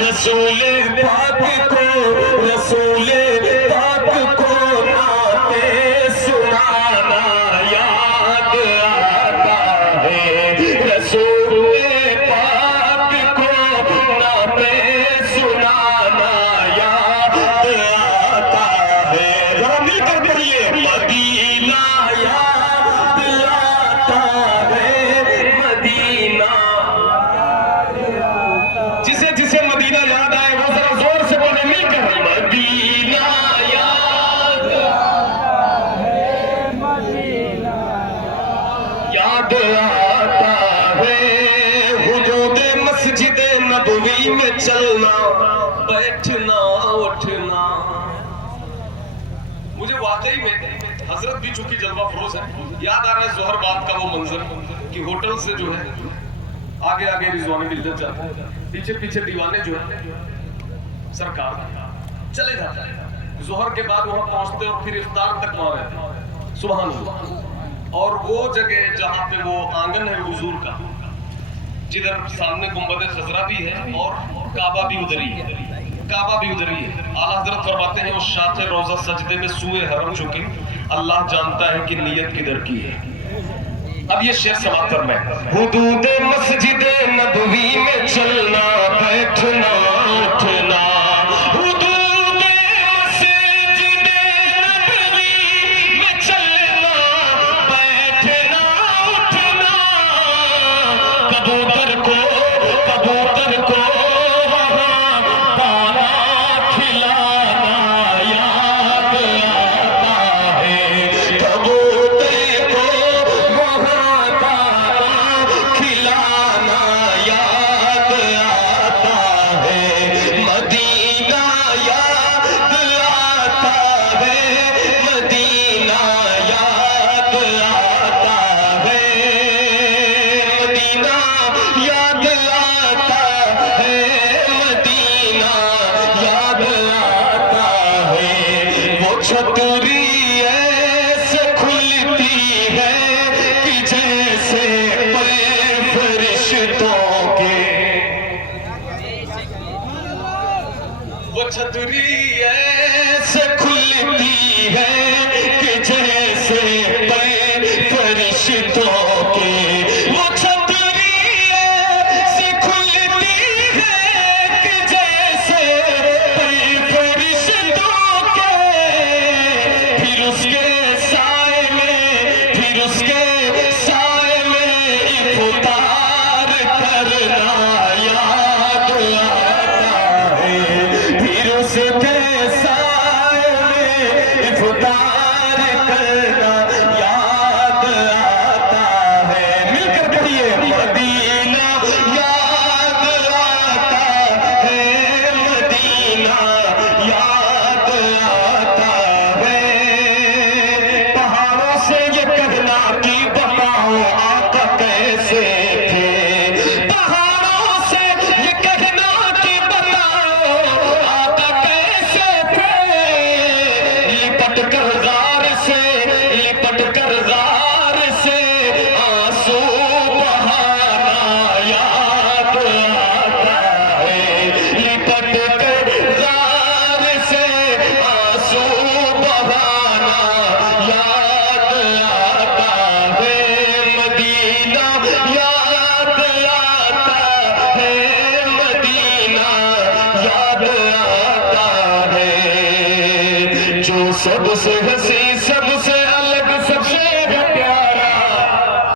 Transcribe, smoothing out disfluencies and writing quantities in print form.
رسول پاک کو رسول پاک کو نعتیں سنانا یاد آتا ہے رسول پاک کو نعتیں سنانا یاد آتا ہے ذرا مل کر پڑھیے مدینہ یاد آتا ہے مدینہ جسے جسے مدینہ یاد آئے وہ ذرا زور سے بولے مل کر مدینہ یاد یاد آتا ہے حدود مسجد نبوی میں چلنا بیٹھنا اٹھنا مجھے واقعی میں حضرت بھی چونکہ جلوہ فروز ہے یاد آ رہا ہے ظہر بعد کا وہ منظر کہ ہوٹل سے جو ہے آگے آگے رضوان ملت جاتا ہے پیچھے پیچھے دیوانے جو ہے سرکار چلے جاتا ہے ظہر کے بعد وہاں پہنچتے اور پھر افطار تک وہاں رہتے سبحان اللہ اور وہ جگہ جہاں پہ وہ آنگن ہے حضور کا جدھر سامنے گنبد خضرا بھی ہے اور کعبہ بھی ادھر ہی ہے کعبہ بھی ادھر ہی ہے اعلیٰ حضرت فرماتے ہیں اس شاخ روضہ سجدے میں سوئے حرم چکے اللہ جانتا ہے کہ نیت کدھر کی ہے اب یہ شعر سماعت فرمائیں حدود مسجد نبوی میں چلنا بیٹھنا اٹھنا حدود مسجد نبوی میں چلنا بیٹھنا اٹھنا کبوتر کو وہاں دانا کھلانا یاد آتا ہے کبوتر کو وہاں دانا کھلانا یاد آتا ہے مدینہ یاد آتا ہے مدینہ یاد آتا ہے مدینہ یاد آتا ہے مدینہ یاد آتا ہے وہ چھتری ایسے کھلتی ہے کہ جیسے پر فرشتوں کے وہ چھتری ایسے کھلتی ہے کہ جیسے پر فرشتوں کے وہ چھتری ایسے کھلتی ہے کہ جیسے پر فرشتوں کے پھر اس کے سائے میں افطار کرنا یاد آتا ہے پھر اس کے سائے میں افطار کرنا یاد آتا ہے مل کر کہیے مدینہ یاد آتا ہے مدینہ یاد آتا ہے پہاڑوں سے یہ کہنا کہ بتاؤ آقا کیسے تھے پہاڑوں سے یہ کہنا کہ بتاؤ آقا کیسے تھے لپٹ کر غار سے آنسو بہانا یاد آتا ہے لپٹ کر غار سے آنسو بہانا یاد آتا ہے مدینہ یاد آتا ہے مدینہ یاد آتا ہے جو سب سے حسین